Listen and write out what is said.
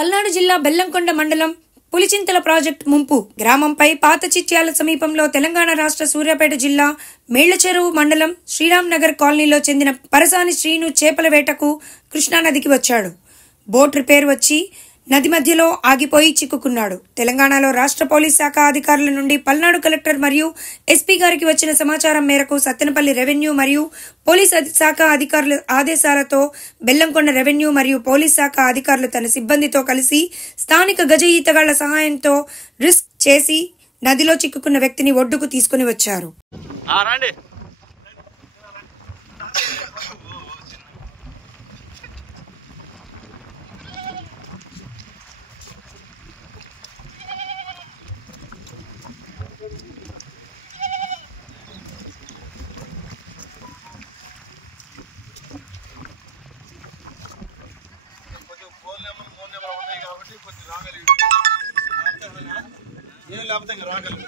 పల్నాడు జిల్లా బెల్లంకొండ మండలం పులిచింతల ప్రాజెక్టు ముంపు గ్రామంపై పాత చిట్యాల సమీపంలో తెలంగాణ రాష్ట్ర సూర్యాపేట జిల్లా మేళ్లచెరువు మండలం శ్రీరామ్ నగర్ కాలనీలో చెందిన పరసాని శ్రీను చేపల వేటకు కృష్ణానదికి వచ్చాడు. బోట్ రిపేర్ వచ్చి నది మధ్యలో ఆగిపోయి చిక్కుకున్నాడు. తెలంగాణలో రాష్ట్ర పోలీస్ శాఖ అధికారుల నుండి పల్నాడు కలెక్టర్ మరియు ఎస్పీ గారికి వచ్చిన సమాచారం మేరకు సత్తెనపల్లి రెవెన్యూ మరియు పోలీస్ శాఖ అధికారుల ఆదేశాలతో బెల్లంకొండ రెవెన్యూ మరియు పోలీస్ శాఖ అధికారులు తన సిబ్బందితో కలిసి స్థానిక గజ ఈతగాళ్ల సహాయంతో రిస్క్ చేసి నదిలో చిక్కుకున్న వ్యక్తిని ఒడ్డుకు తీసుకుని వచ్చారు. ఏం లేకపోతే రాగలరు